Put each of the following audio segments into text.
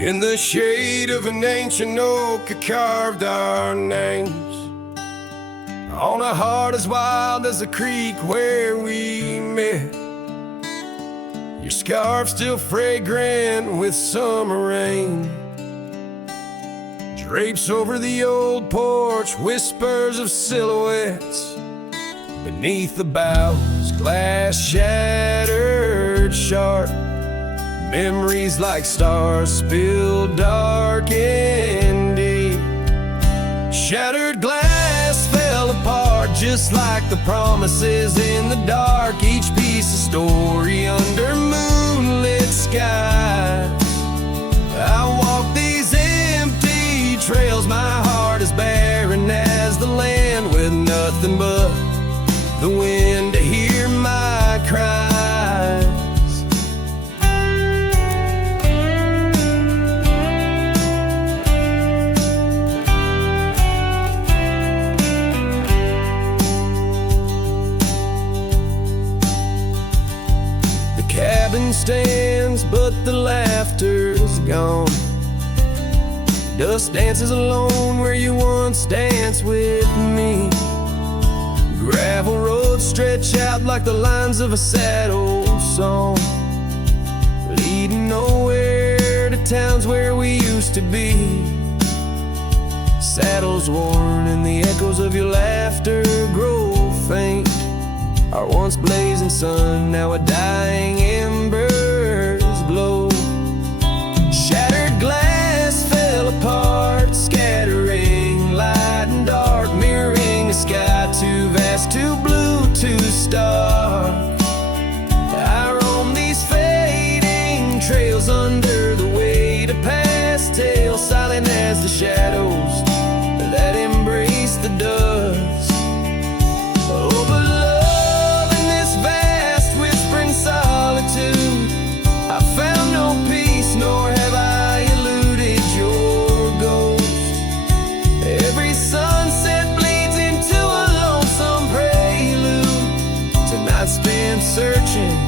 In the shade of an ancient oak, I carved our names on a heart as wild as the creek where we met. Your scarf still fragrant with summer rain drapes over the old porch, whispers of silhouettes beneath the boughs, glass shattered sharp. Memories like stars spilled dark and deep. Shattered glass fell apart just like the promises in the dark. Each piece a story under moonlit skies. I walk these empty trails, my heart is barren as the land, with nothing but the wind to hear my cries. Cabin stands, but the laughter's gone. Dust dances alone where you once danced with me. Gravel roads stretch out like the lines of a sad old song, leading nowhere to towns where we used to be. Saddles worn and the echoes of your laughter grow faint. Our once blazing sun, now a dying embers glow. Shattered glass fell apart, scattering light and dark, mirroring a sky too vast, too blue, too stark. I roam these fading trails under the weight of past tales, silent as the shadows that embrace the dust. Oh, but I found no peace, nor have I eluded your ghost. Every sunset bleeds into a lonesome prelude to nights spent searching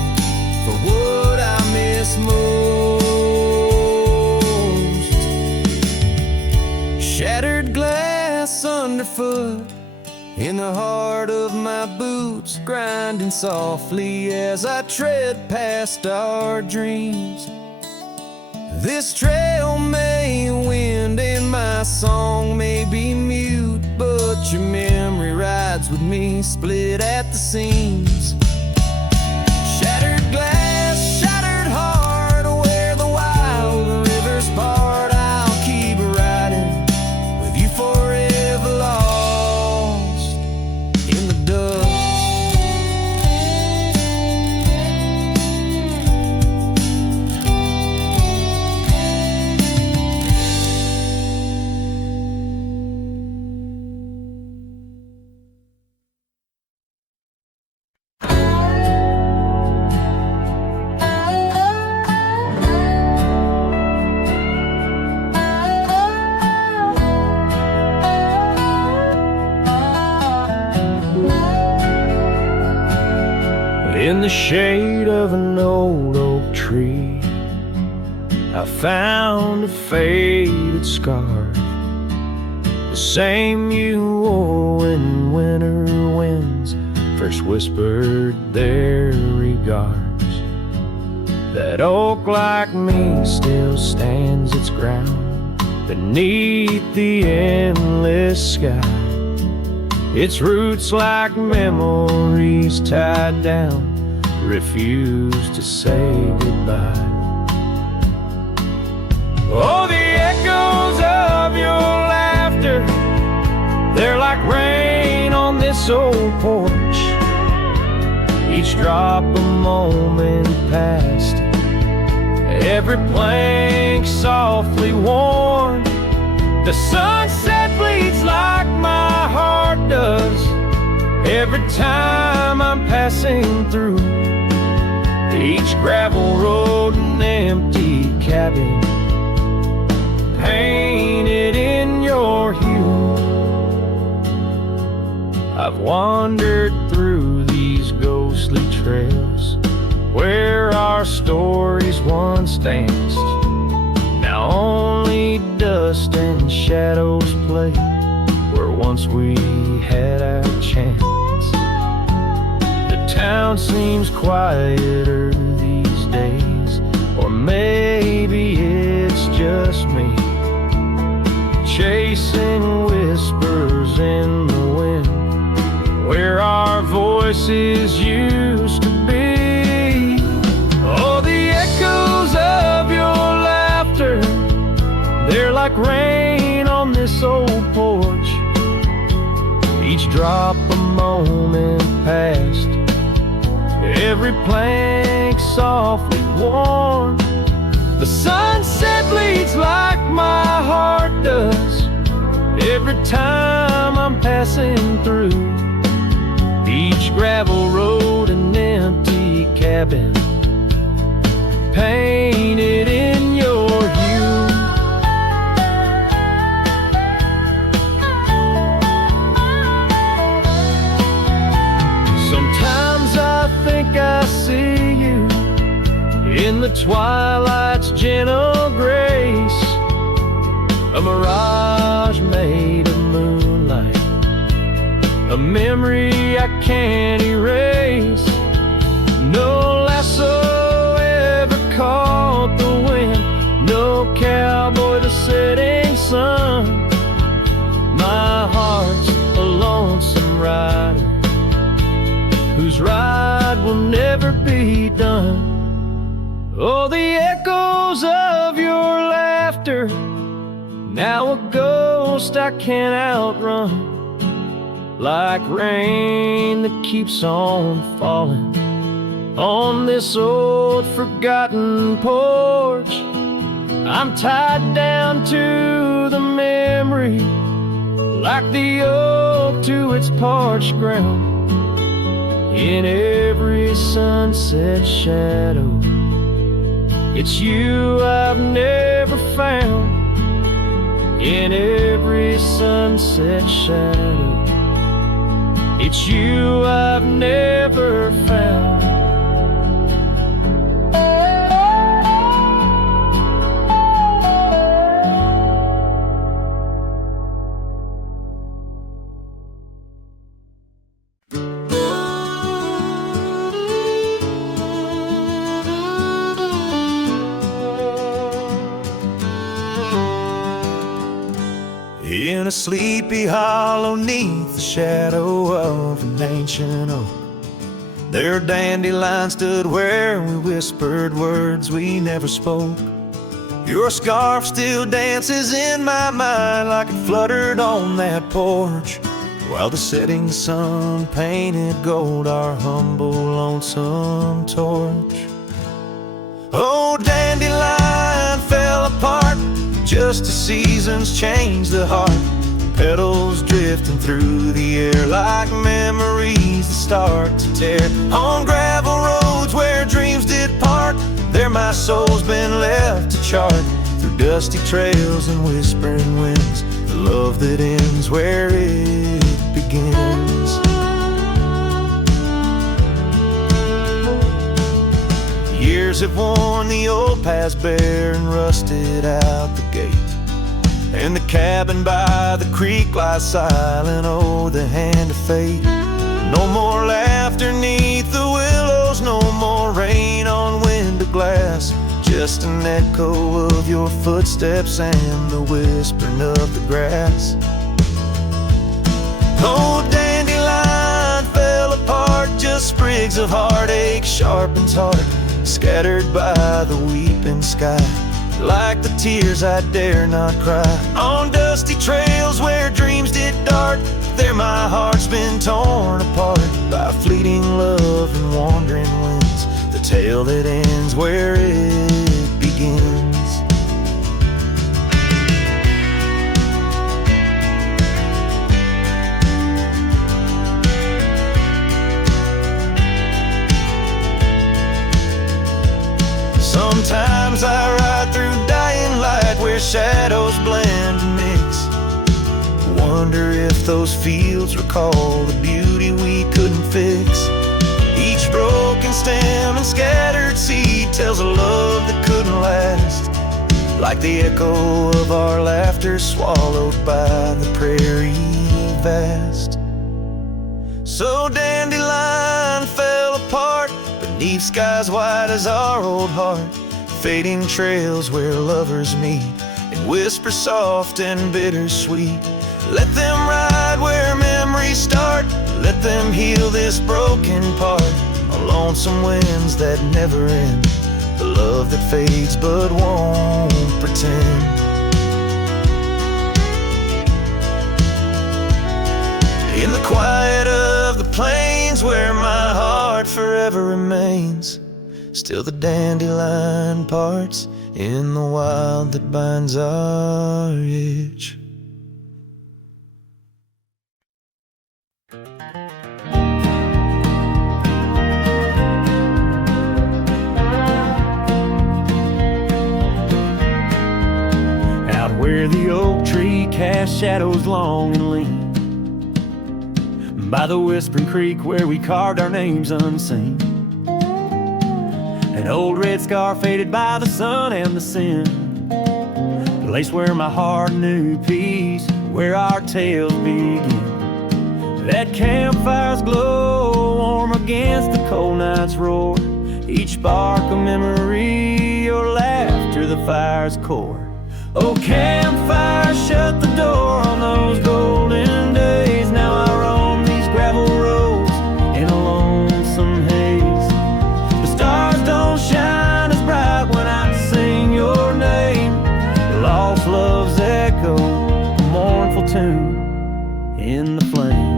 for what I miss most. Shattered glass underfoot, in the heart of my boots, grinding softly as I tread past our dreams. This trail may wind and my song may be mute, but your memory rides with me, split at the seams. Shattered glass, shattered heart, where the wild rivers part, I'll keep riding with you forever lost in the dust. In the shade of an old oak tree, I found a faded scarf, the same you wore when winter winds first whispered their regards. That oak like me still stands its ground beneath the endless sky, its roots like memories tied down, refuse to say goodbye. Oh, the echoes of your laughter, they're like rain on this old porch, each drop a moment past, every plank softly worn. The sunset bleeds like my heart does every time I'm passing through. Each gravel road and empty cabin painted in your hue. I've wandered through these ghostly trails where our stories once danced. Now Now only dust and shadows play where once we had our chance. The town seems quieter these days, or maybe it's just me, chasing whispers in the wind where our voices used to be. Oh, the echoes of your laughter, they're like rain on this old porch, each drop a moment past, every plank softly worn. The sunset bleeds like my heart does every time I'm passing through each gravel road and empty cabin painted in your hue. Sometimes I think I see you in the twilight's gentle grace, a mirage made of moonlight, a memory I can't erase. No lasso ever caught the wind, no cowboy the setting sun. My heart's a lonesome rider whose ride will never be done. Oh, the echoes of your laughter, now a ghost I can't outrun, like rain that keeps on falling on this old forgotten porch. I'm tied down to the memory, like the oak to its parched ground. In every sunset shadow, it's you I've never found. In every sunset shadow, it's you I've never found. In a sleepy hollow neath the shadow of an ancient oak, there dandelions stood where we whispered words we never spoke. Your scarf still dances in my mind like it fluttered on that porch, while the setting sun painted gold our humble lonesome torch. Oh, dandelion fell apart just as seasons change the heart, petals drifting through the air like memories that start to tear. On gravel roads where dreams did part, there my soul's been left to chart, through dusty trails and whispering winds, the love that ends where it begins. Years have worn the old paths bare and rusted out the gate, and the cabin by the creek lies silent, oh, the hand of fate. No more laughter neath the willows, no more rain on window glass, just an echo of your footsteps and the whispering of the grass. Oh, dandelion fell apart, just sprigs of heartache sharpens heart, scattered by the weeping sky, like the tears I dare not cry. On dusty trails where dreams did dart, there my heart's been torn apart by fleeting love and wandering winds, the tale that ends where it begins. Sometimes I ride through dying light where shadows blend and mix, wonder if those fields recall the beauty we couldn't fix. Each broken stem and scattered seed tells a love that couldn't last, like the echo of our laughter swallowed by the prairie vast. So dandelion fell apart beneath skies white as our old heart, fading trails where lovers meet and whisper soft and bittersweet. Let them ride where memories start, let them heal this broken part. Lonesome winds that never end, the love that fades but won't pretend. In the quiet of the plains where my heart forever remains, still the dandelion parts in the wild that binds our itch. Where the oak tree casts shadows long and lean, by the whispering creek where we carved our names unseen, an old red scar faded by the sun and the sin, the place where my heart knew peace, where our tales begin. That campfire's glow warm against the cold night's roar, each spark a memory, your laughter the fire's core. Oh, campfire, shut the door on those golden days. Now I roam these gravel roads in a lonesome haze. The stars don't shine as bright when I sing your name. Lost love's echo, a mournful tune in the flame.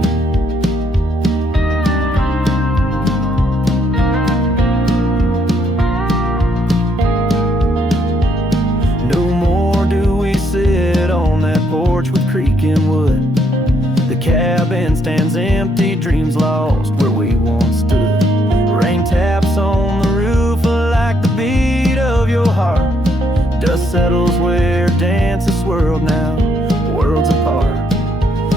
Porch with creaking wood, the cabin stands empty, dreams lost where we once stood. Rain taps on the roof like the beat of your heart. Dust settles where dances swirled, now worlds apart.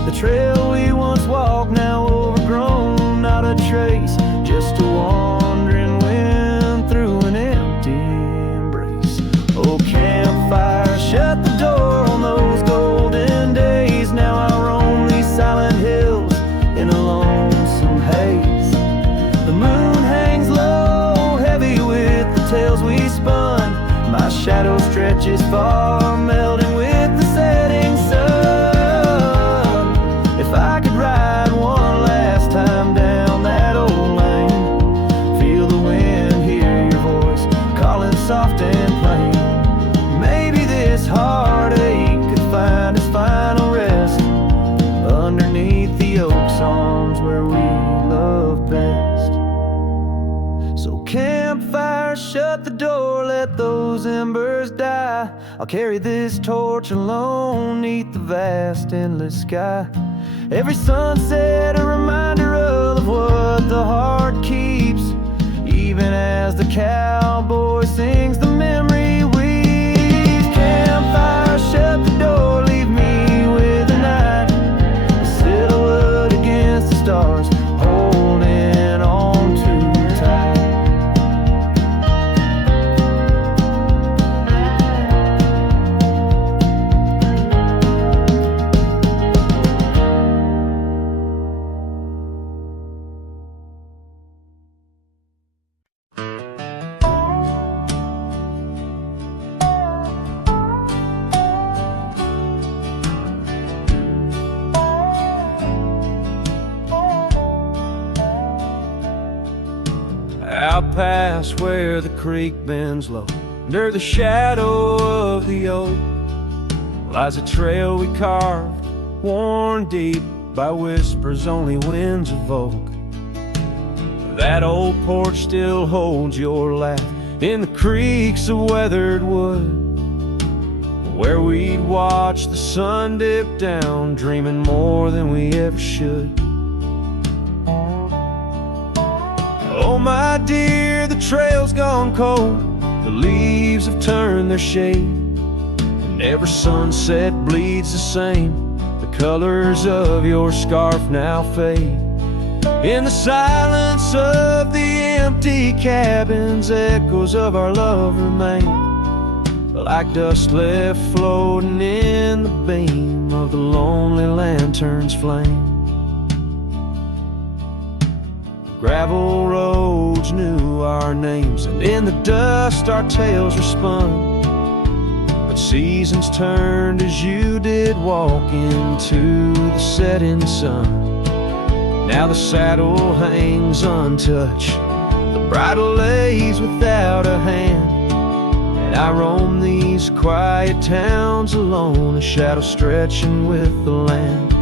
The trail we once walked now overgrown, not a trace, just a wandering wind through an empty embrace. Oh, campfire, shut the door on those golden days. Now I roam these silent hills in a lonesome haze. The moon hangs low, heavy with the tales we spun. My shadow stretches far, melting with the setting sun. If I could ride one last time down that old lane, feel the wind, hear your voice calling soft and plain. Maybe this heartache could find its final rest underneath the oak's arms where we love best. So campfire, shut the door, let those embers die. I'll carry this torch alone neath the vast endless sky. Every sunset a reminder of what the heart keeps, even as the cowboy sings the memory weaves. Campfire, shut the door, leave me with the night, a silhouette against the stars, holding on too tight. Out past where the creek bends low, under the shadow of the oak, lies a trail we carved, worn deep by whispers only winds evoke. That old porch still holds your laugh in the creaks of weathered wood, where we'd watch the sun dip down, dreaming more than we ever should. Oh my dear, the trail's gone cold, the leaves have turned their shade, and every sunset bleeds the same. The colors of your scarf now fade. In the silence of the empty cabins, echoes of our love remain. like dust left floating in the beam of the lonely lantern's flame. Gravel roads knew our names, and in the dust our tales were spun. But seasons turned as you did walk into the setting sun. Now the saddle hangs untouched, the bridle lays without a hand, and I roam these quiet towns alone, a shadow stretching with the land.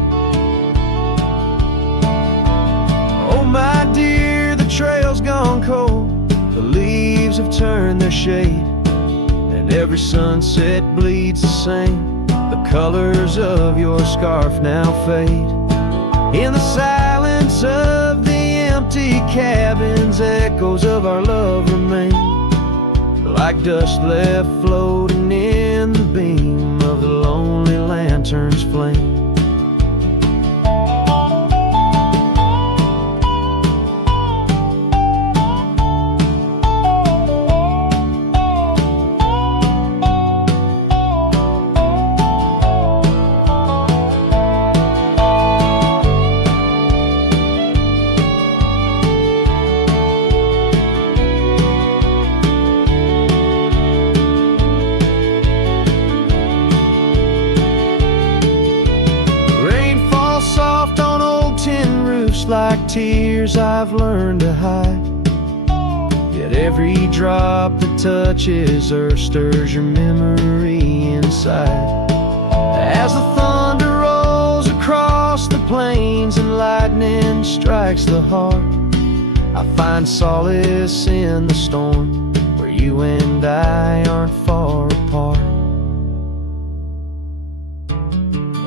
Oh my dear, the trail's gone cold, the leaves have turned their shade, and every sunset bleeds the same. The colors of your scarf now fade. In the silence of the empty cabins, echoes of our love remain, like dust left floating in the beam of the lonely lantern's flame. Like tears I've learned to hide, yet every drop that touches earth stirs your memory inside. As the thunder rolls across the plains and lightning strikes the heart, I find solace in the storm, where you and I aren't far apart.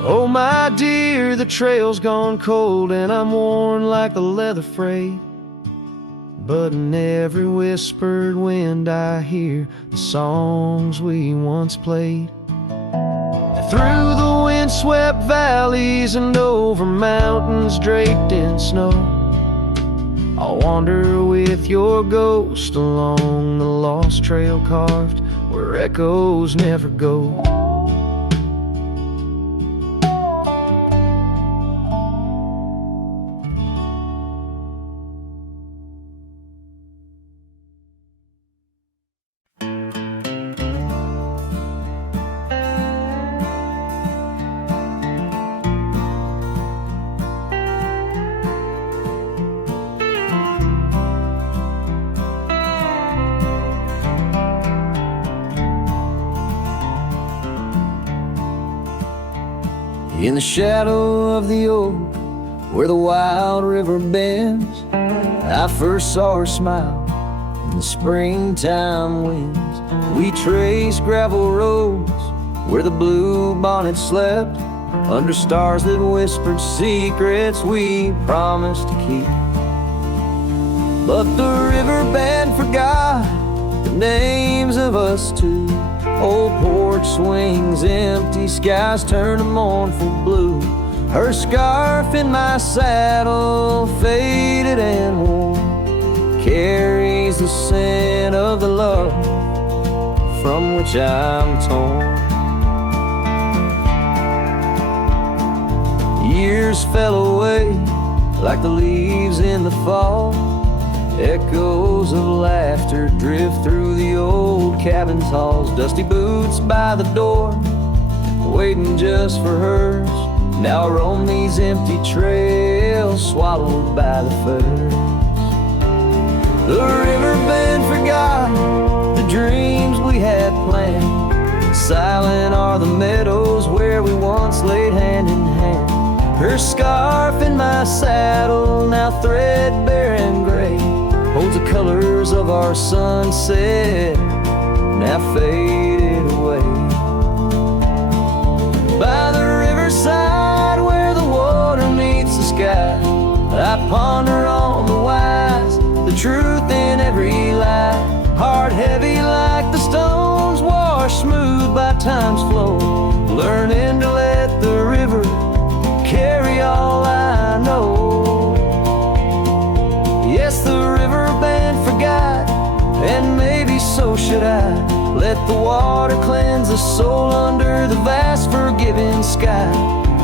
Oh my dear, the trail's gone cold and I'm worn like the leather freight, but in every whispered wind I hear the songs we once played. Through the windswept valleys and over mountains draped in snow, I'll wander with your ghost along the lost trail carved where echoes never go. In the shadow of the oak, where the wild river bends, I first saw her smile in the springtime winds. We traced gravel roads where the blue bonnet slept, under stars that whispered secrets we promised to keep. But the riverbed forgot the names of us two. Old porch swings empty, skies turn to mournful blue. Her scarf in my saddle, faded and worn, carries the scent of the love from which I'm torn. Years fell away like the leaves in the fall. Echoes of laughter drift through the old cabin's halls. Dusty boots by the door, waiting just for hers. Now I roam these empty trails, swallowed by the furs. The riverbed forgot the dreams we had planned. Silent are the meadows where we once laid hand in hand. Her scarf in my saddle, now threadbare and gray, holds the colors of our sunset, now faded away. By the riverside where the water meets the sky, I ponder on the wise, the truth in every lie. Heart heavy like the stones washed smooth by time's flow, learning to let the river carry all I know. Yes, the riverbed forgot, and maybe so should I. Let the water cleanse the soul under the vast forgiving sky.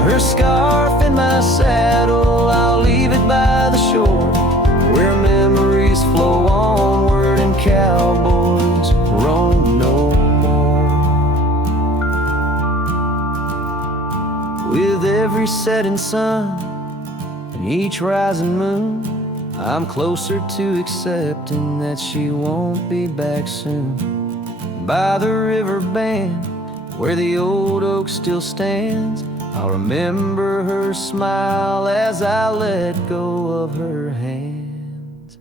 Her scarf in my saddle, I'll leave it by the shore, where memories flow onward and cowboys roam no more. With every setting sun and each rising moon, I'm closer to accepting that she won't be back soon. By the river bend, where the old oak still stands, I'll remember her smile as I let go of her hands.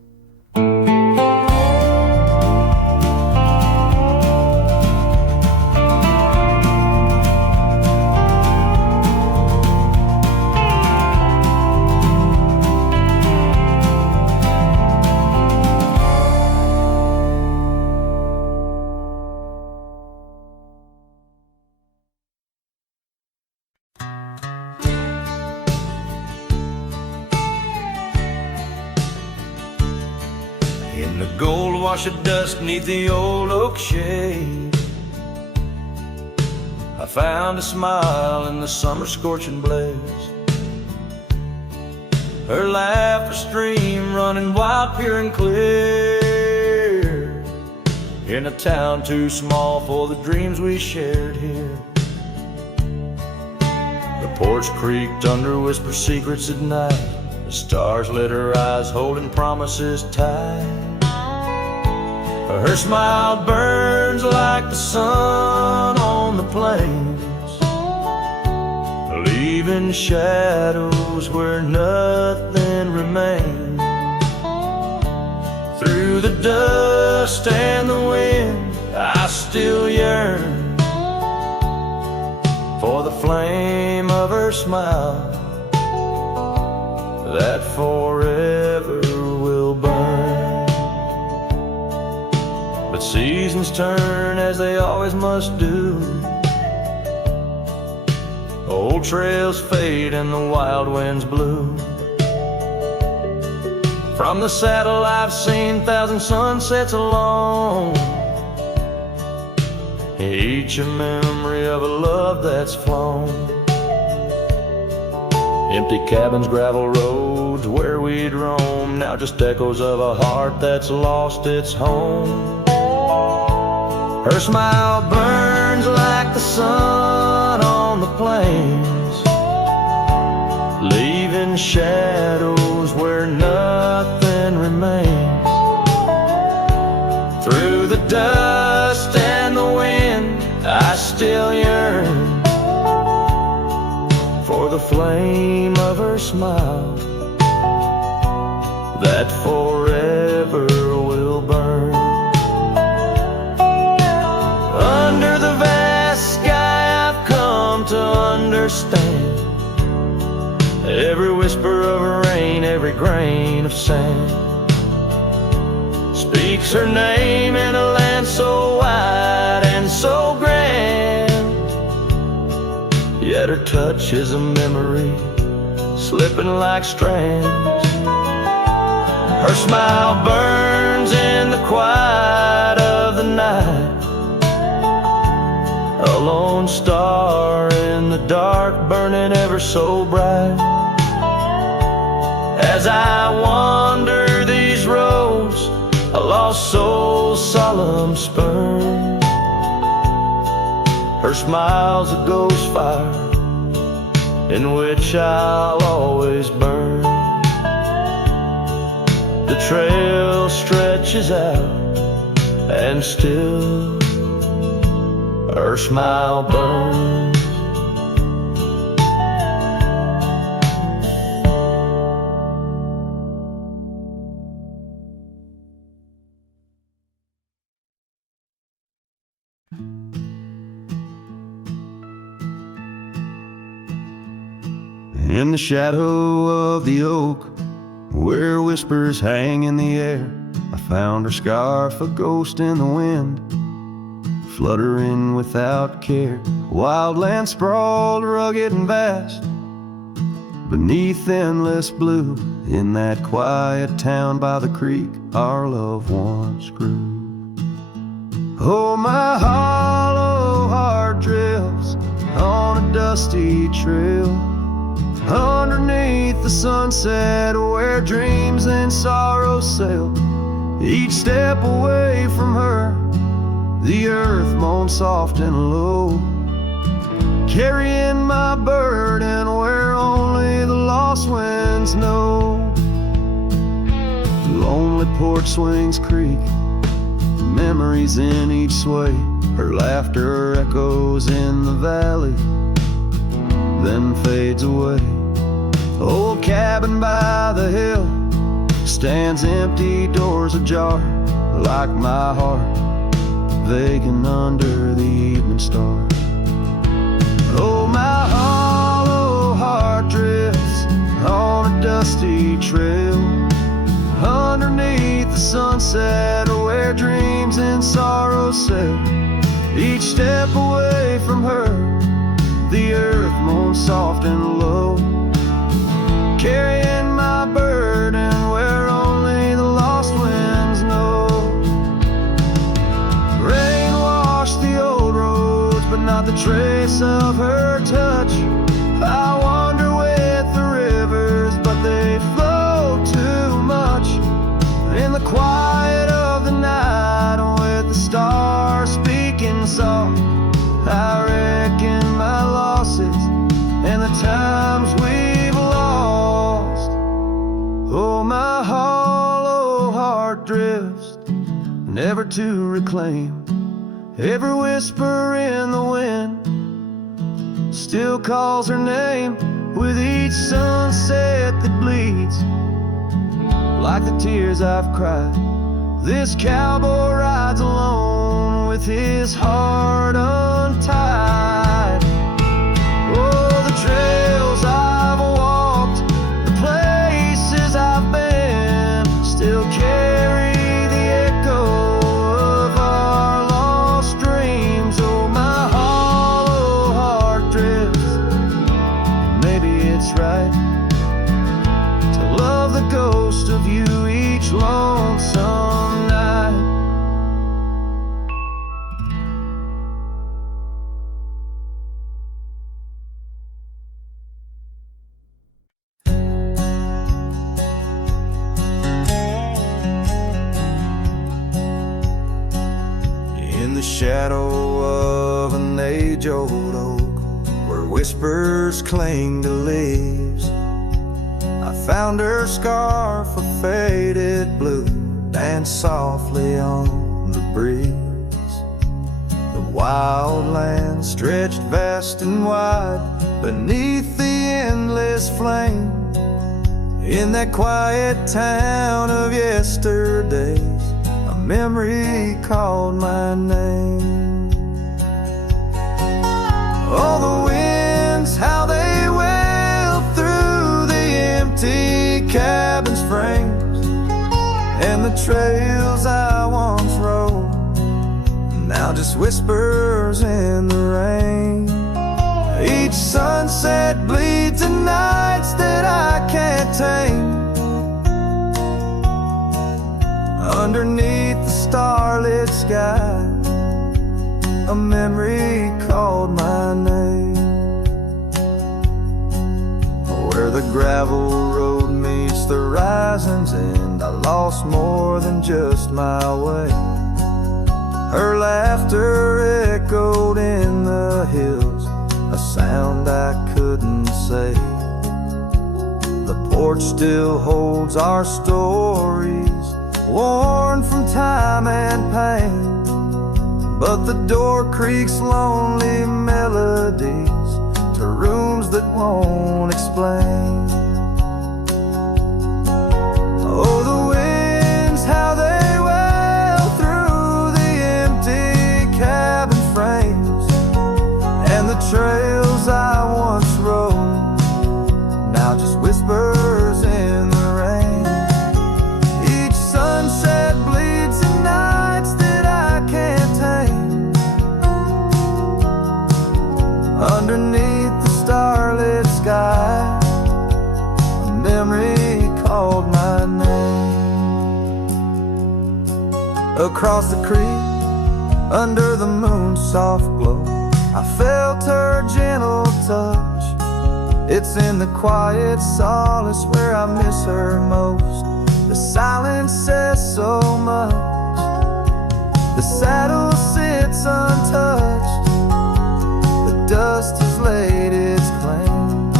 In the gold wash of dust neath the old oak shade, I found a smile in the summer scorching blaze. Her laugh a stream running wild, pure and clear, in a town too small for the dreams we shared here. The porch creaked under whispered secrets at night. The stars lit her eyes, holding promises tight. Her smile burns like the sun on the plains, leaving shadows where nothing remains. Through the dust and the wind, I still yearn for the flame of her smile that forever will burn. But seasons turn as they always must do. Old trails fade and the wild winds blow. From the saddle I've seen 1,000 sunsets alone, each a memory of a love that's flown. Empty cabins, gravel roads where we'd roam, now just echoes of a heart that's lost its home. Her smile burns like the sun on the plains, leaving shadows where nothing remains. Through the dust and the wind, I still yearn for the flame of her smile that forever will burn. Under the vast sky I've come to understand every whisper of rain, every grain of sand speaks her name in a land so wide and so grand. Yet her touch is a memory slipping like strands. Her smile burns in the quiet of the night, a lone star in the dark burning ever so bright. As I wander these roads, a lost soul's solemn spurn, her smile's a ghost fire in which I'll always burn. The trail stretches out and still her smile burns. In the shadow of the oak, where whispers hang in the air, I found her scarf, a ghost in the wind, fluttering without care. Wildland sprawled, rugged and vast, beneath endless blue. In that quiet town by the creek, our love once grew. Oh, my hollow heart drifts on a dusty trail underneath the sunset where dreams and sorrows sail. Each step away from her, the earth moans soft and low, carrying my burden where only the lost winds know. Lonely porch swings creak, memories in each sway. Her laughter echoes in the valley, then fades away. Old cabin by the hill stands empty, doors ajar, like my heart vacant under the evening star. Oh, my hollow heart drifts on a dusty trail underneath the sunset where dreams and sorrows sail. Each step away from her, the earth moans soft and low, carrying my burden where only the lost winds know. Rain washed the old roads, but not the trace of her touch. I wander with the rivers, but they flow too much. In the quiet of the night, with the stars speaking soft, I reckon my losses and the times we've lost. Oh, my hollow heart drifts, never to reclaim. Every whisper in the wind still calls her name. With each sunset that bleeds like the tears I've cried, this cowboy rides alone with his heart untied. Oh, the trails I've walked, the places I've been, still carry the echo of our lost dreams. Oh, my hollow heart drifts, maybe it's right to love the ghost of you each lonesome night. In the shadow of an age-old oak, where whispers cling to leaves, I found her scarf of faded blue dance softly on the breeze. The wild land stretched vast and wide beneath the endless flame. In that quiet town of yesterdays, a memory called my name. Oh, the winds, how they wail through the empty cabin's frames, and the trails I once rode, now just whispers in the rain. Each sunset bleeds in nights that I can't tame. Underneath the starlit sky, a memory called my name. Where the gravel road meets the horizon's end, I lost more than just my way. Her laughter echoed in the hills, a sound I couldn't say. The porch still holds our stories, worn from time and pain, but the door creaks lonely melodies to rooms that won't explain. Oh, the winds, how they wail through the empty cabin frames, and the trails I once rode, now just whispers in the rain. Each sunset bleeds in nights that I can't tame. Underneath the starlit sky, a memory called my name. Across the creek, Under the moon's soft glow, I felt her gentle touch. It's in the quiet solace where I miss her most. The silence says so much. The saddle sits untouched. The dust has laid its claim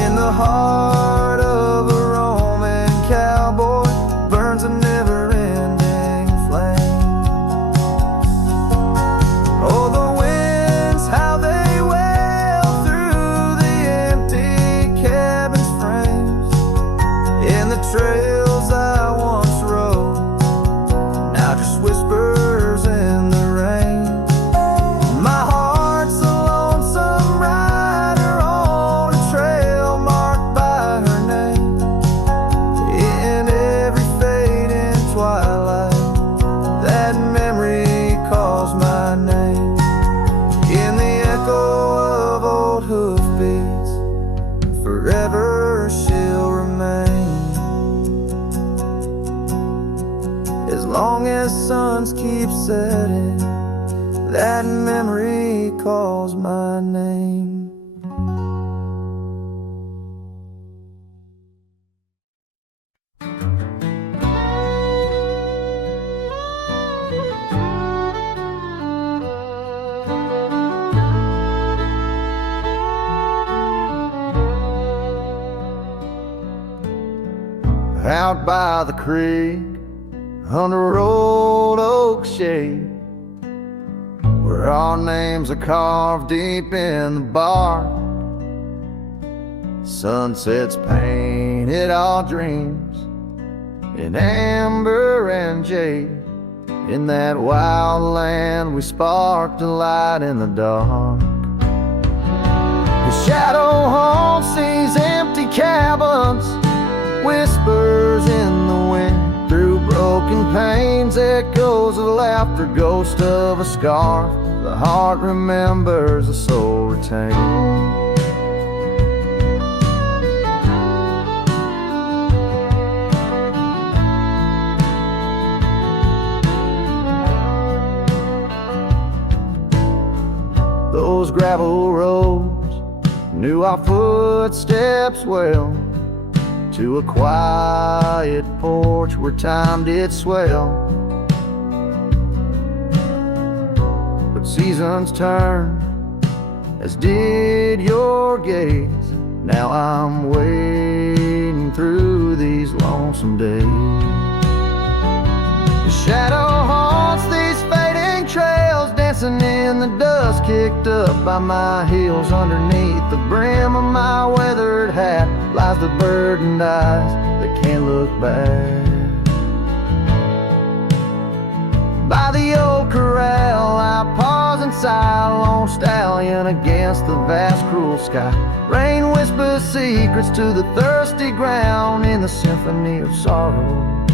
in the heart of a Roman cowboy. Burns a never-ending flame. Oh, the winds, how they wail through the empty cabin's frames. In the trails I once rode, now just whispers in the rain. My heart's a lonesome rider on a trail marked by her name. In every fading twilight, that memory calls my name. In the echo of old hoofbeats, forever she'll remain. As long as suns keep setting, that memory calls my name. Out by the creek, under old oak shade, where our names are carved deep in the bark. Sunsets painted our dreams in amber and jade. In that wild land we sparked a light in the dark. The shadow haunts these empty cabins, whispers in the wind. Through broken panes, echoes of laughter, ghost of a scarf. The heart remembers, the soul retains. Those gravel roads knew our footsteps well, to a quiet porch where time did swell. But seasons turn, as did your gaze. Now I'm wading through these lonesome days. The shadow haunts these fading trails, dancing in the dust kicked up by my heels. Underneath the brim of my weathered hat lies the burdened eyes that can't look back. By the old corral I pause and sigh, lone stallion against the vast cruel sky. Rain whispers secrets to the thirsty ground. In the symphony of sorrow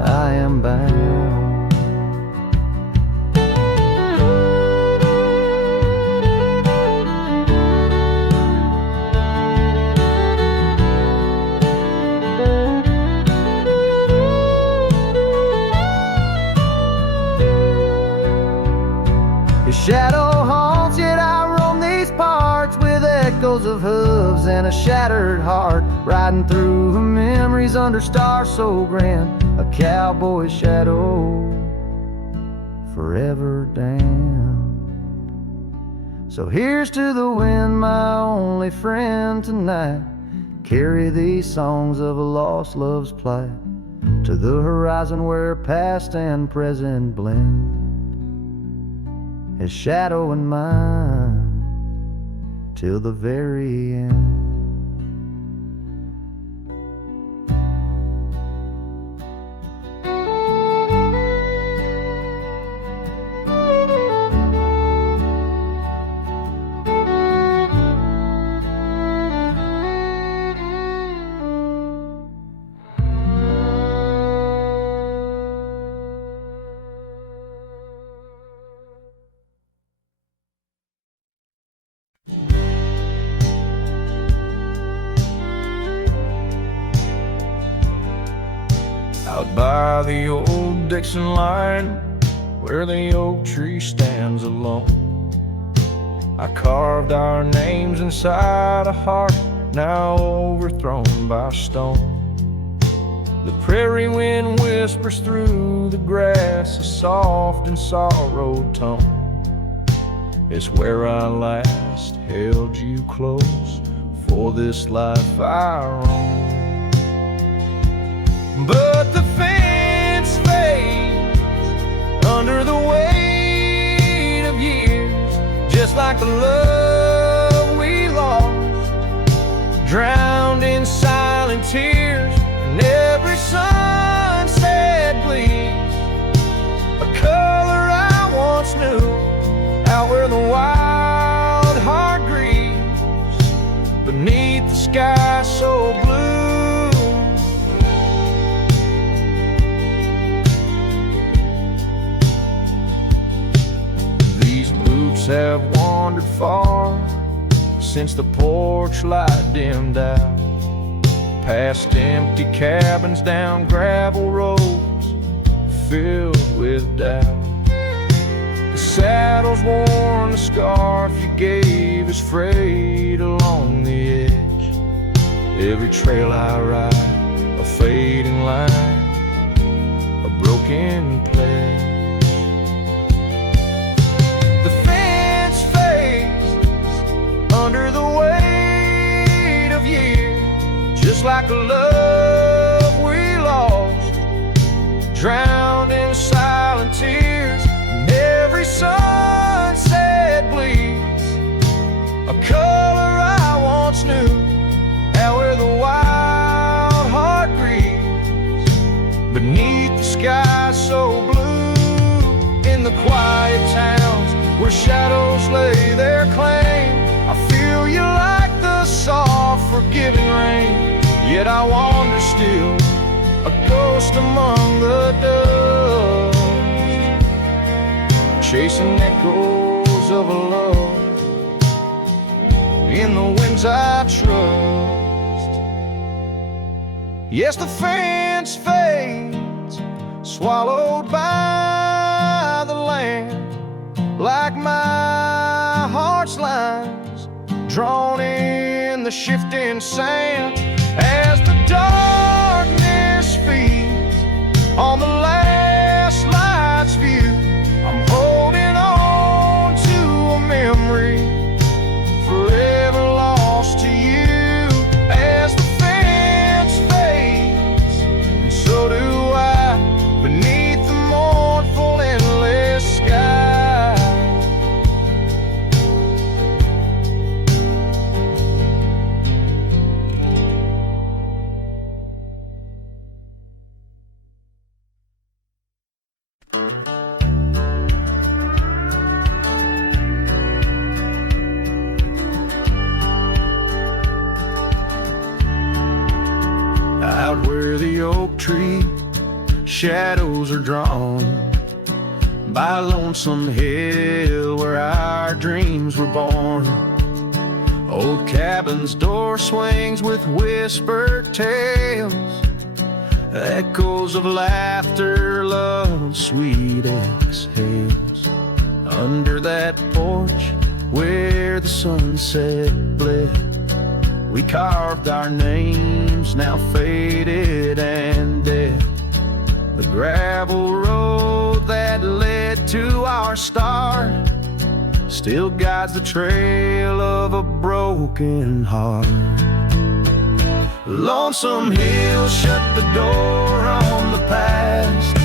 I am bound. Shadow haunts, yet I roam these parts with echoes of hooves and a shattered heart, riding through the memories under stars so grand. A cowboy shadow forever damned. So here's to the wind, my only friend tonight. Carry these songs of a lost love's plight to the horizon where past and present blend. His shadow and mine till the very end. Out by the old Dixon line, where the oak tree stands alone. I carved our names inside a heart now overthrown by stone. The prairie wind whispers through the grass a soft and sorrowed tone. It's where I last held you close for this life I roam. But the fence fades under the weight of years, just like the love we lost, drowned in silent tears. And every sunset bleeds a color I once knew, out where the wild heart grieves beneath the sky so blue. These boots have wandered far since the porch light dimmed out, past empty cabins, down gravel roads filled with doubt. The saddle's worn, the scarf you gave is frayed along the edge. Every trail I ride, a fading line, a broken pledge. The fence fades under the weight of years, just like a love we lost, drowned in silent tears. And every sunset bleeds a color I once knew, out where the wild heart grieves beneath the sky so blue. In the quiet towns where shadows lay their claim, I feel you like the soft forgiving rain. Yet I wander still, a ghost among the dust, chasing echoes of a love in the winds I trust. Yes, the fence fades, swallowed by the land, like my heart's lines drawn in the shifting sand. As the darkness feeds on the last light's view, I'm holding on to a memory forever lost to you. As the fence fades, and so do I, beneath the mournful endless sky. Out where the oak tree shadows are drawn by a lonesome hill where our dreams were born. Old cabin's door swings with whispered tales, echoes of laughter, love, sweet exhales. Under that porch where the sunset bled, we carved our names, now faded and dead. The gravel road that led to our start still guides the trail of a broken heart. Lonesome hills shut the door on the past,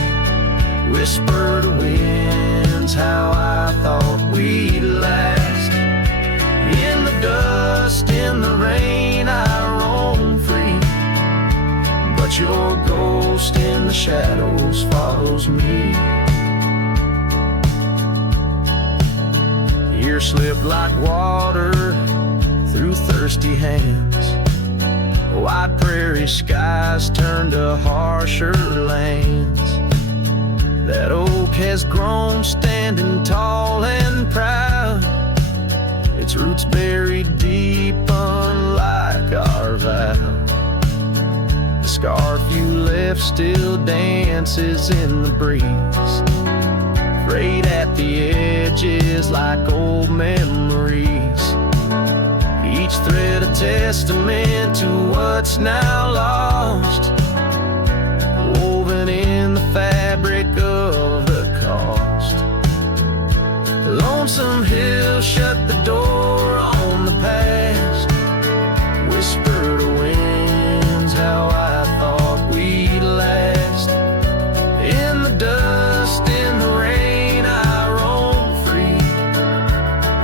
whisper to winds how I thought we'd last. In the dust, in the rain, I roam free, but your ghost in the shadows follows me. Years slipped like water through thirsty hands, wide prairie skies turned to harsher lands. That oak has grown standing tall and proud, its roots buried deep unlike our vow. The scarf you left still dances in the breeze, the edges like old memories. Each thread a testament to what's now lost, woven in the fabric of the cost. Lonesome Hill shut the door on the past. Whisper to winds how I thought we'd last. In the dust, in the rain, I roam free,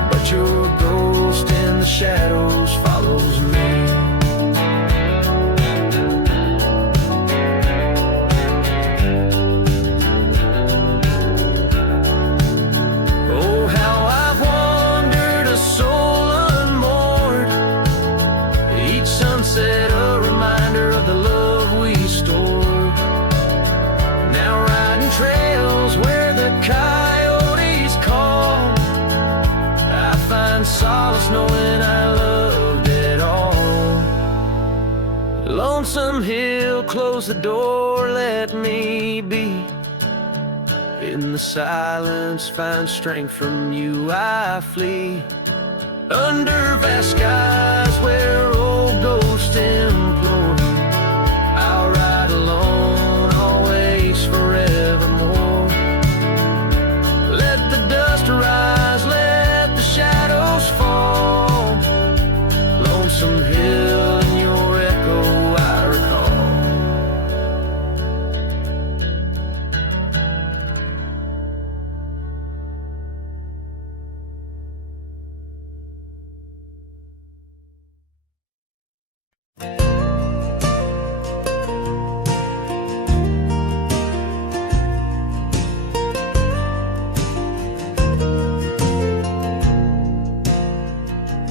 but your ghost in the shadows follows me. Oh, how I've wandered, a soul unmoored. Each sunset a reminder of the love we stored. Now riding trails where the coyotes call, I find solace knowing I loved it all. Lonesome Hill, close the door, let me be. In the silence, find strength from you, I flee. Under vast skies where old ghosts implore, I'll ride alone, always, forevermore. Let the dust rise, let the shadows fall. Lonesome Hill and your echo I recall.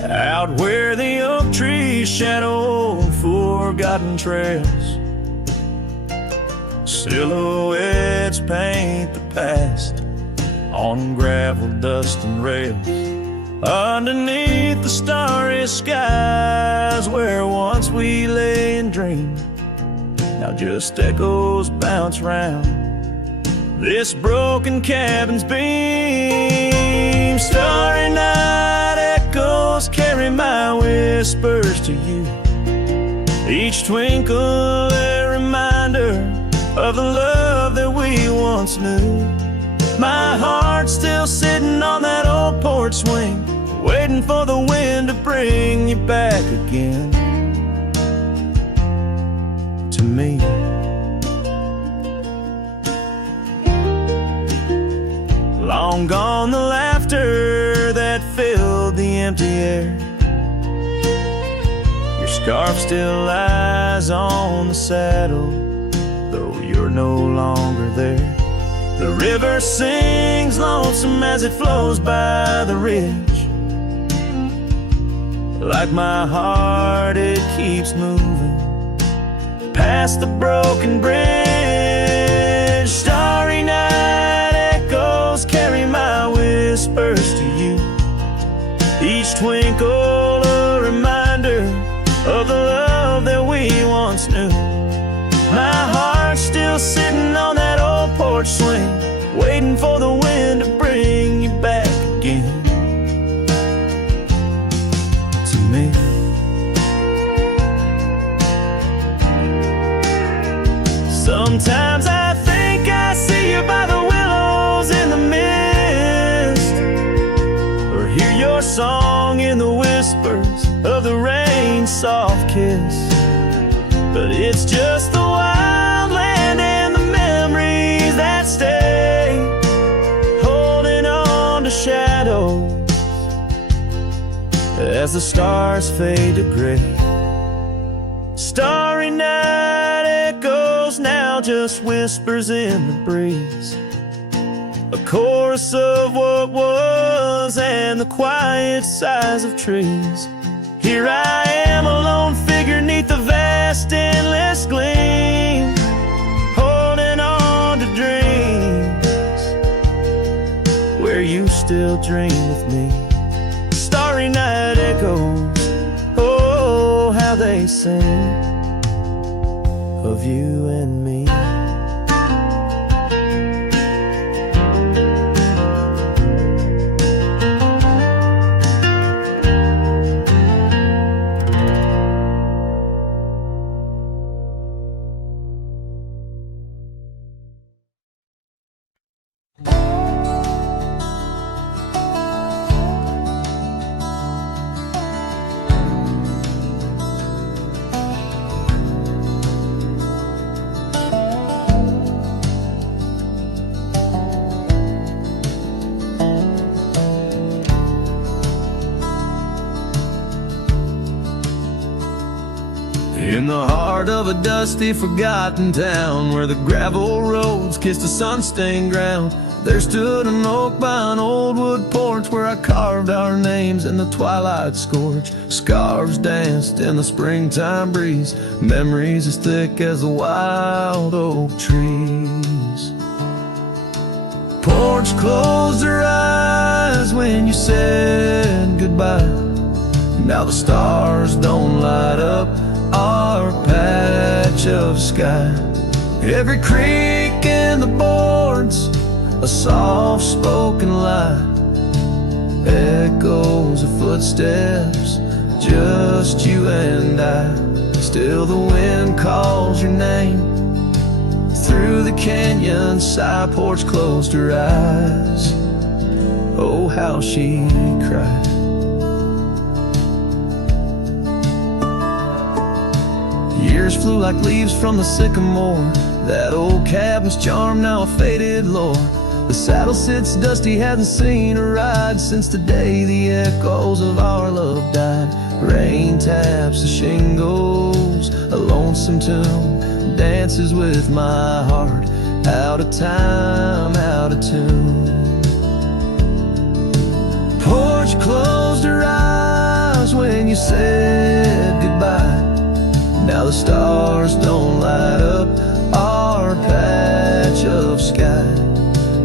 Out where the oak trees shadow forgotten trails, silhouettes paint the past on gravel, dust, and rails. Underneath the starry skies where once we lay and dreamed, now just echoes bounce round this broken cabin's beam. Starry night echoes carry my whispers to you, each twinkle a reminder of the love that we once knew. My heart's still sitting on that old porch swing, waiting for the wind to bring you back again to me. Long gone the laughter that filled the empty air. Your scarf still lies on the saddle, though you're no longer there. The river sings lonesome as it flows by the ridge. Like my heart, it keeps moving past the broken bridge. Starry night echoes carry my whispers to you, each twinkle a reminder of the love that we once knew. My heart's still sitting on that old porch swing, waiting for the wind to bring you back again to me. Sometimes I think I see you by the willows in the mist, or hear your song in the whispers of the rain's soft kiss. But it's just the wild land and the memories that stay, holding on to shadows as the stars fade to gray. Starry night echoes now just whispers in the breeze, a chorus of what was and the quiet sighs of trees. Here I am, a lone figure neath the vast endless gleam, holding on to dreams where you still dream with me. Starry night echoes, oh, how they sing of you and me. In the heart of a dusty, forgotten town, where the gravel roads kissed the sun-stained ground, there stood an oak by an old wood porch, where I carved our names in the twilight scorch. Scarves danced in the springtime breeze, memories as thick as the wild oak trees. Porch closed her eyes when you said goodbye. Now the stars don't light up our patch of sky. Every creak in the boards, a soft-spoken lie, echoes of footsteps, just you and I. Still the wind calls your name through the canyon side. Porch closed her eyes, oh how she cried. Years flew like leaves from the sycamore, that old cabin's charm now a faded lore. The saddle sits dusty, hasn't seen a ride since the day the echoes of our love died. Rain taps the shingles, a lonesome tune dances with my heart, out of time, out of tune. Porch closed her eyes when you said goodbye. Now the stars don't light up our patch of sky.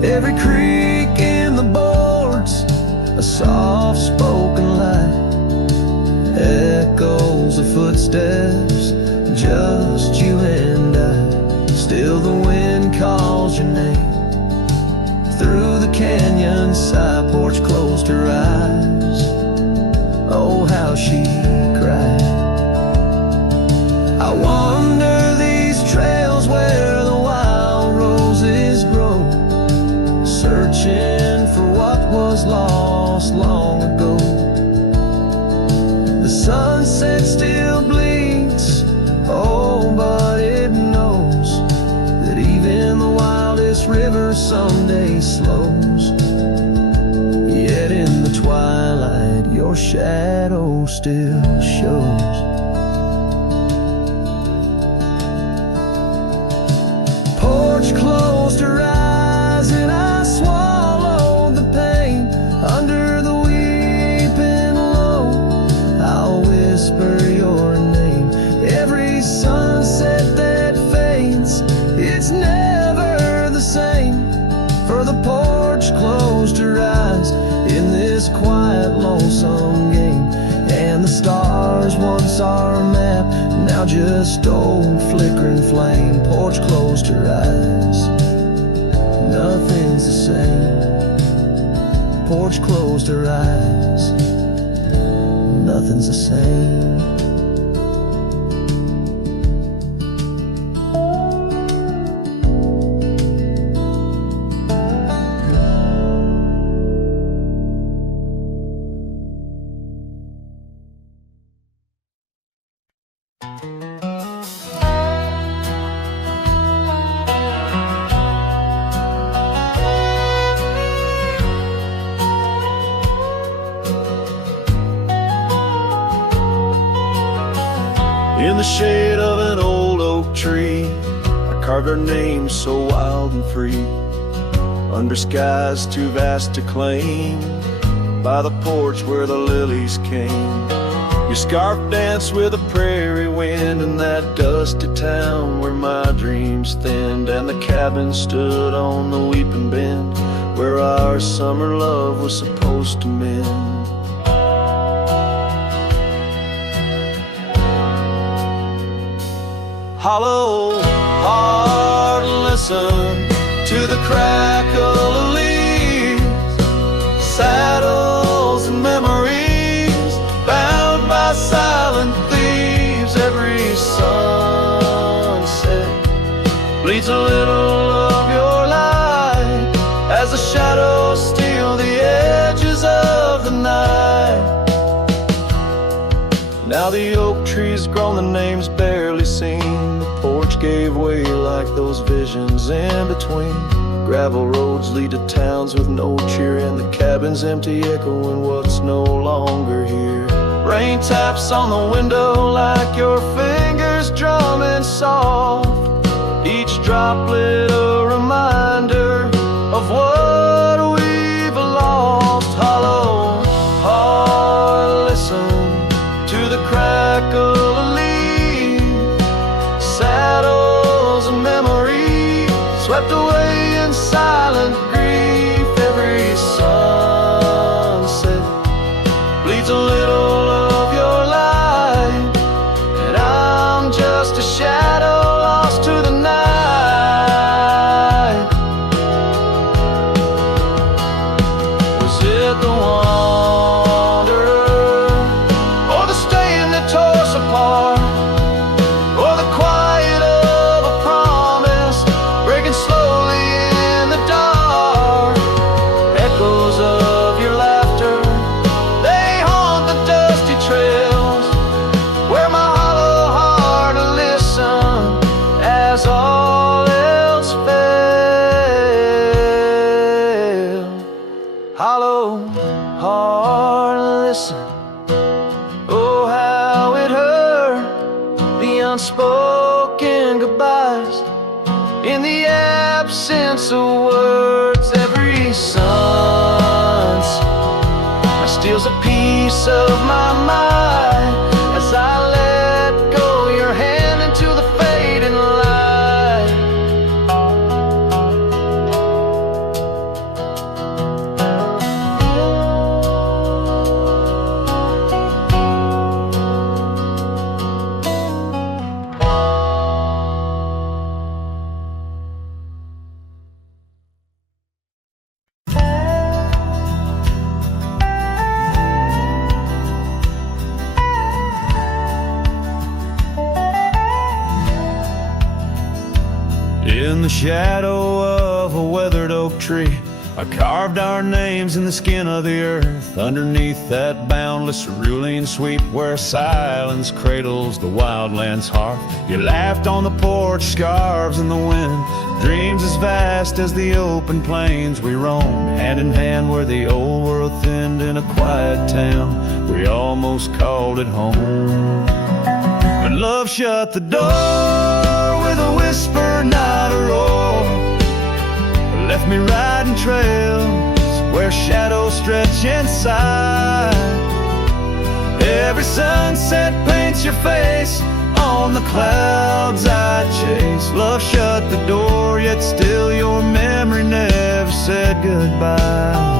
Every creak in the boards, a soft-spoken lie, echoes of footsteps, just you and I. Still the wind calls your name through the canyon side. Porch closed her eyes, oh how she cried. I wander these trails where the wild roses grow, searching for what was lost long ago. The sunset still bleeds, oh but it knows that even the wildest river someday slows. Yet in the twilight your shadow still shows. Porch closed her eyes and I swallowed the pain. Under the weeping low, I'll whisper your name. Every sunset that fades, it's never the same. For the porch closed her eyes in this quiet, lonesome game. And the stars, once our map, now just old flickering flame. Porch closed her eyes, nothing's the same. Porch closed her eyes, nothing's the same. In the shade of an old oak tree, I carved our names so wild and free, under skies too vast to claim, by the porch where the lilies came. Your scarf danced with a prairie wind in that dusty town where my dreams thinned, and the cabin stood on the weeping bend where our summer love was supposed to mend. Hollow heart, listen to the crackle of leaves, saddles and memories bound by silent thieves. Every sunset bleeds a little of your light as the shadows steal the edges of the night. Now the oak tree's grown, the name's barely seen. The porch gave way like those visions in between. Gravel roads lead to towns with no cheer, and the cabin's empty, echoing what's no longer here. Rain taps on the window like your fingers drumming soft. Each droplet a reminder of what we've lost. Hollow heart, listen to the crackle of leaves. Saddles and memories swept away in silent grief. Every sunset bleeds a little of your light, and I'm just a shadow lost to the night. Was it the wanderer, or the staying that tore us apart, or the quiet of a promise breaking slowly in the dark? Echoes of your laughter, they haunt the dusty trails where my hollow heart will listen as all else failed. Hollow heart, listen. Oh, how it hurt, the unspoken goodbyes in the absence of words. Every sunset steals a piece of my mind as I let go your hand into the fading light. In the shadow of a weathered oak tree, I carved our names in the skin of the earth. Underneath that boundless cerulean sweep where silence cradles the wildland's heart. You laughed on the porch, scarves in the wind, dreams as vast as the open plains we roamed. Hand in hand where the old world thinned in a quiet town, we almost called it home. But love shut the door with a whisper, not a roar. Left me riding trails where shadows stretch inside. Every sunset paints your face on the clouds I chase. Love shut the door, yet still your memory never said goodbye.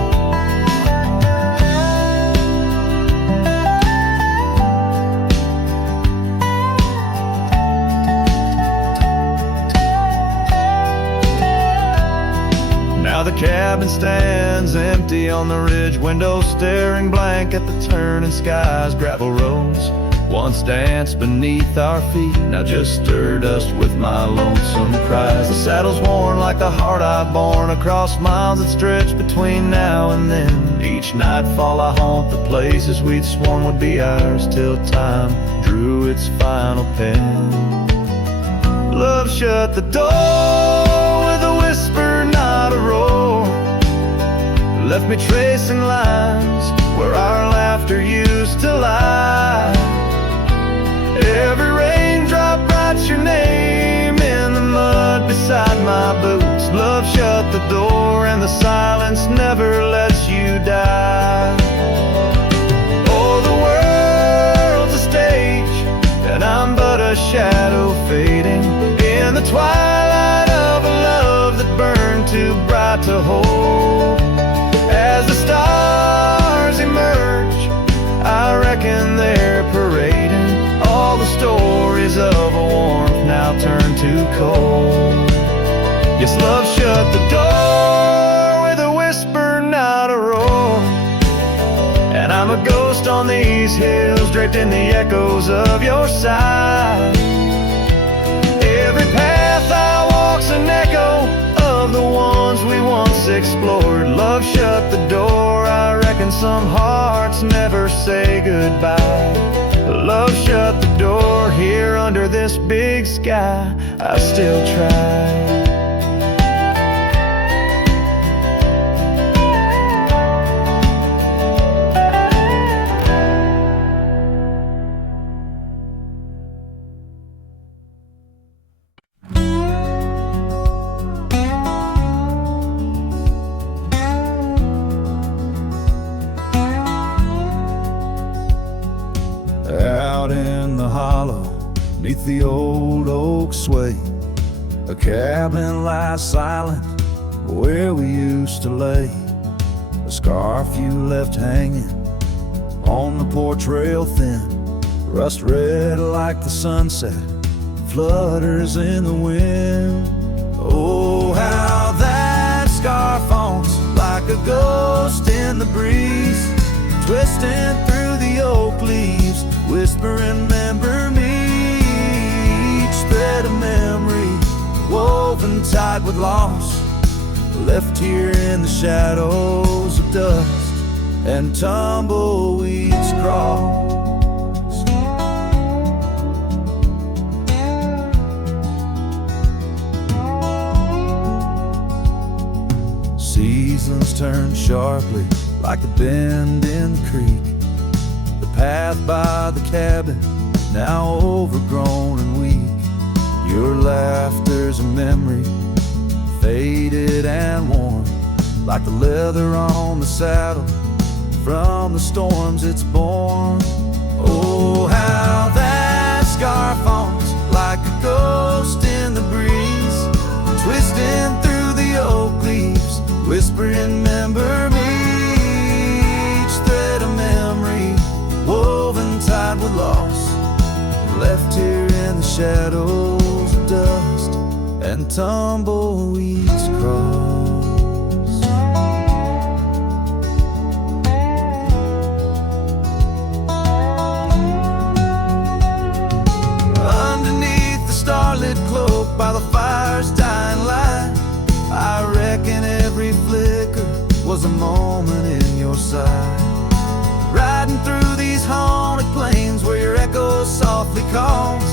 Now the cabin stands empty on the ridge, windows staring blank at the turning skies. Gravel roads once danced beneath our feet, now just stir dust with my lonesome cries. The saddle's worn like the heart I've borne across miles that stretch between now and then. Each nightfall I haunt the places we'd sworn would be ours till time drew its final pen. Love shut the door with a whisper, not a roar. Left me tracing lines where our laughter used to lie. Every raindrop writes your name in the mud beside my boots. Love shut the door and the silence never lets you die. Oh, the world's a stage and I'm but a shadow fading in the twilight of a love that burned too bright to hold. As the stars emerge, I reckon they're parading all the stories of a warmth now turned to cold. Yes, love shut the door with a whisper, not a roar. And I'm a ghost on these hills, draped in the echoes of your side. Every path I walk's an echo of the ones we once explored. Love shut the door, I reckon some hearts never say goodbye. Love shut the door, here under this big sky I still try. hollow, neath the old oak sway. A cabin lies silent where we used to lay. A scarf you left hanging on the porch rail thin, rust red like the sunset, flutters in the wind. Oh, how that scarf haunts like a ghost in the breeze, twisting through the oak leaves, whispering, remember me. Each thread of memory woven tight with loss, left here in the shadows of dust and tumbleweeds cross. Seasons turn sharply like the bend in the creek. The path by the cabin now overgrown and weak. Your laughter's a memory, faded and worn, like the leather on the saddle from the storms it's borne. Oh, how that scarf haunts like a ghost in the breeze, twisting through the oak leaves, whispering, remember me. Each thread of memory woven tight with loss, left here in the shadows of dust and tumbleweeds cross. Underneath the starlit cloak by the fire's dying light, I reckon every flicker was a moment in your sight. Riding through these haunted plains where your echo softly calls,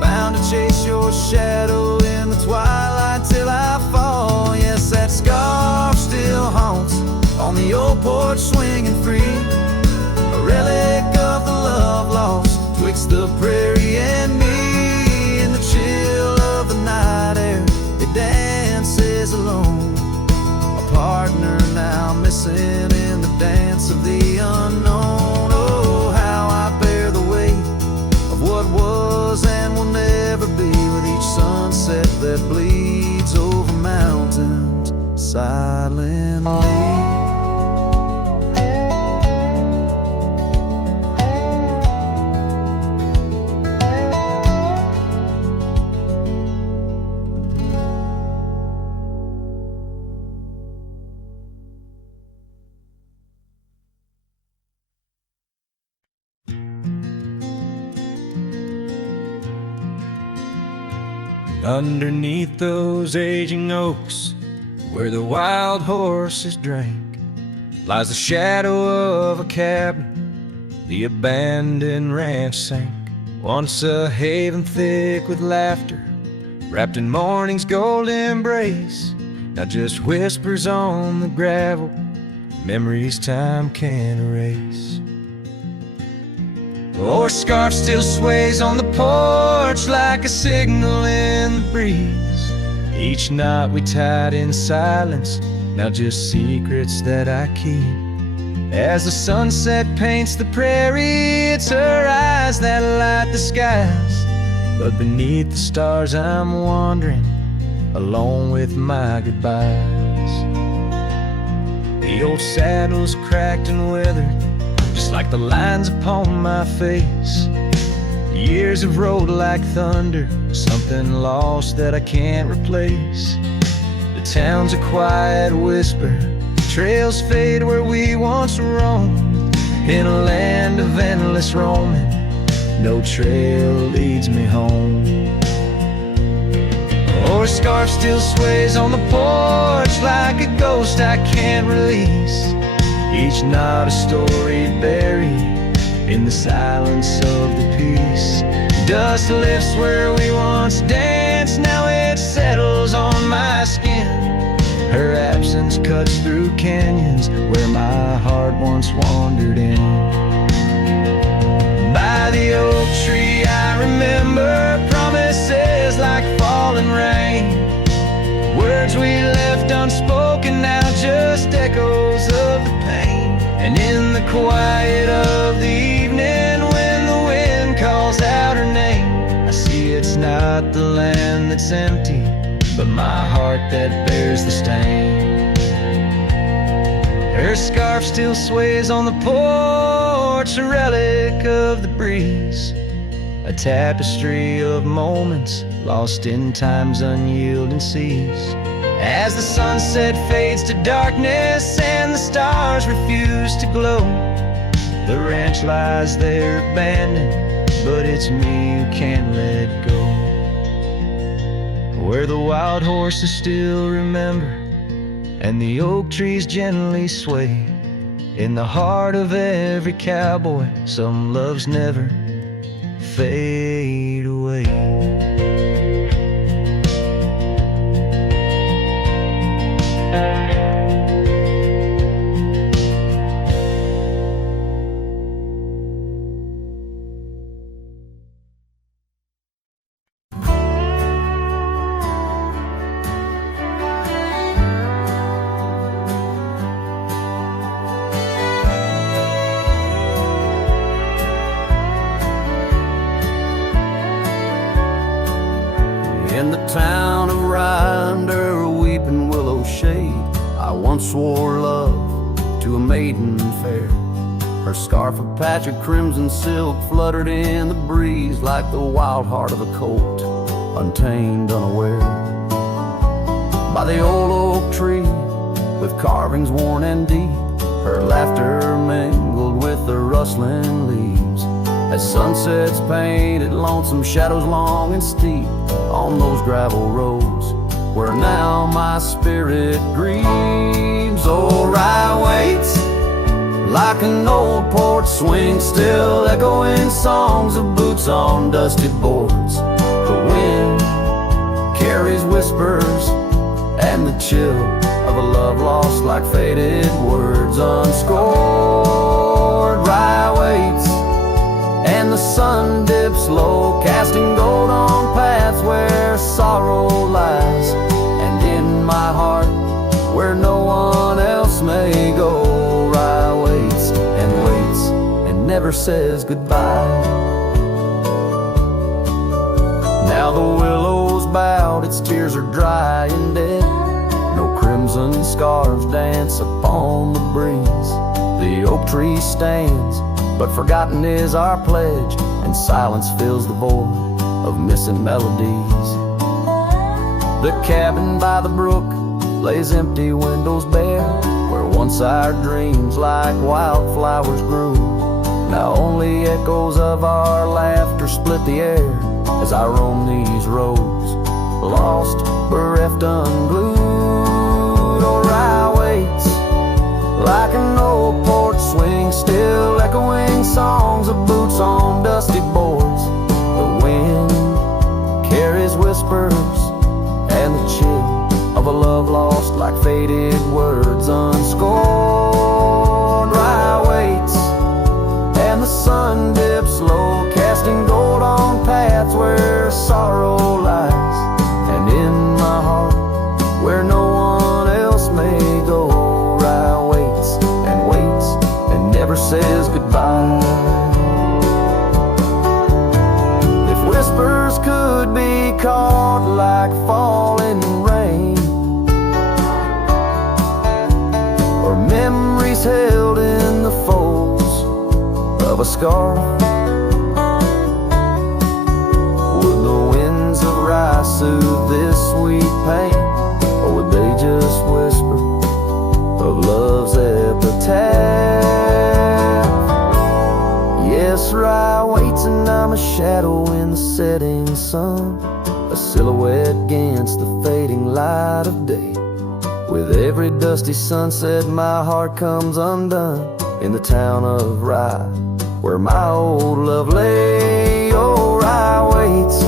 bound to chase your shadow in the twilight till I fall. Yes, that scarf still haunts on the old porch swinging free, a relic of the love lost twixt the prairie and me. In the chill of the night air, it dances alone, a partner now missing in the dance of the unknown. Oh, how I bear the weight of what was and will never be, with each sunset that bleeds over mountains silently. Underneath those aging oaks, where the wild horses drank, lies the shadow of a cabin the abandoned ranch sank. Once a haven thick with laughter, wrapped in morning's gold embrace, now just whispers on the gravel, memories time can't erase. Our scarf still sways on the porch like a signal in the breeze. Each knot we tied in silence, now just secrets that I keep. As the sunset paints the prairie, it's her eyes that light the skies. But beneath the stars I'm wandering, alone with my goodbyes. The old saddle's cracked and weathered, just like the lines upon my face. Years have rolled like thunder, something lost that I can't replace. The town's a quiet whisper, trails fade where we once roamed. In a land of endless roaming, no trail leads me home. Our scarf still sways on the porch like a ghost I can't release. Each knot a story buried in the silence of the peace. Dust lifts where we once danced, now it settles on my skin. Her absence cuts through canyons where my heart once wandered in. By the oak tree I remember promises like falling rain, words we left unspoken, now just echoes of the pain. And in the quiet of the evening, when the wind calls out her got the land that's empty, but my heart that bears the stain. Her scarf still sways on the porch, a relic of the breeze, a tapestry of moments lost in time's unyielding seas. As the sunset fades to darkness and the stars refuse to glow, the ranch lies there abandoned, but it's me who can't let go. Where the wild horses still remember and the oak trees gently sway, in the heart of every cowboy some loves never fade away. In the town of Rye, under a weeping willow shade, I once swore love to a maiden fair. Her scarf, a patch of crimson silk, fluttered in the breeze like the wild heart of a colt, untamed, unaware. By the old oak tree, with carvings worn and deep, her laughter mingled with the rustling leaves. As sunsets painted lonesome shadows long and steep on those gravel roads where now my spirit grieves. Oh, Rye waits like an old porch swing, still echoing songs of boots on dusty boards. The wind carries whispers and the chill of a love lost like faded words unscored. Rye waits and the sun dips low, casting gold on paths where sorrow lies, and in my heart where no one else may go. Rye waits and never says goodbye. Now the willow's bowed, its tears are dry and dead, no crimson scarves dance upon the breeze. The oak tree stands, but forgotten is our pledge, and silence fills the void of missing melodies. The cabin by the brook lays empty, windows bare, where once our dreams like wildflowers grew. Now only echoes of our laughter split the air as I roam these roads, lost, bereft, unglued. Oh, Rye waits like an old porch swing, still echoing songs of boots on dusty boards. The wind carries whispers and the chill of a love lost like faded words unscored. Rye waits and the sun dips low, casting gold on paths where sorrow lies, and in my heart where no one else may go. Rye waits and never says goodbye. If whispers could be caught like falling rain, or memories held in the folds of a scarf, would the winds of Rye soothe this sweet pain, or would they just whisper of love's epitaph? Yes, Rye waits and I'm a shadow in the setting sun, a silhouette against the fading light of day. With every dusty sunset my heart comes undone in the town of Rye, where my old love lay. Oh, Rye waits,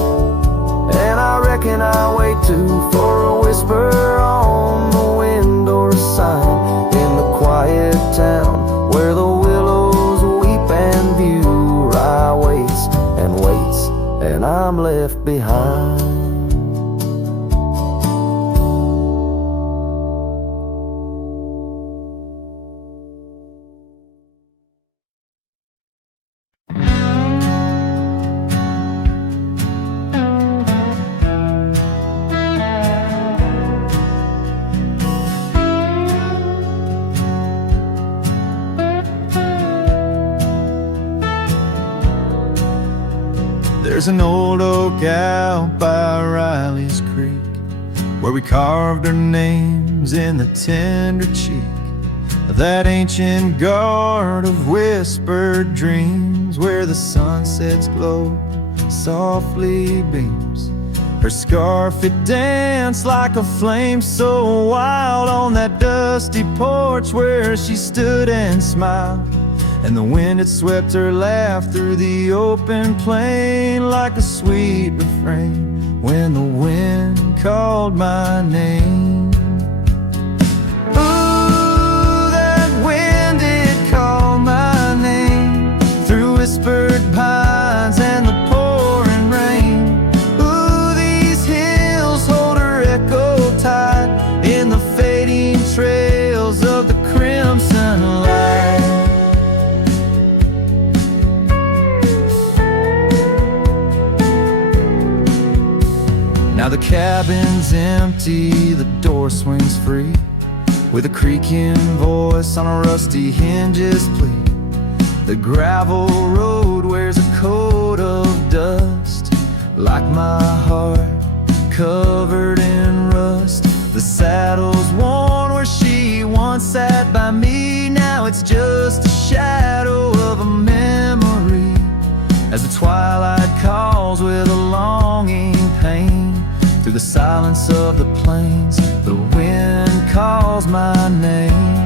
and I reckon I wait too, for a whisper on the wind or a sign in the quiet town where the willows weep and view. Rye waits, and I'm left behind. There's an old oak out by Riley's Creek, where we carved our names in the tender cheek of that ancient guard of whispered dreams, where the sunset's glow softly beams. Her scarf, it danced like a flame so wild on that dusty porch where she stood and smiled. And the wind, it swept her laugh through the open plain like a sweet refrain when the wind called my name. Ooh, that wind, it called my name through whispered pines and the pouring rain. Ooh, these hills hold her echo tight in the fading trails of the crimson light. Now the cabin's empty, the door swings free, with a creaking voice on a rusty hinge's plea. The gravel road wears a coat of dust, like my heart covered in rust. The saddle's worn where she once sat by me, now it's just a shadow of a memory, as the twilight calls with a longing pain. Through the silence of the plains, the wind calls my name.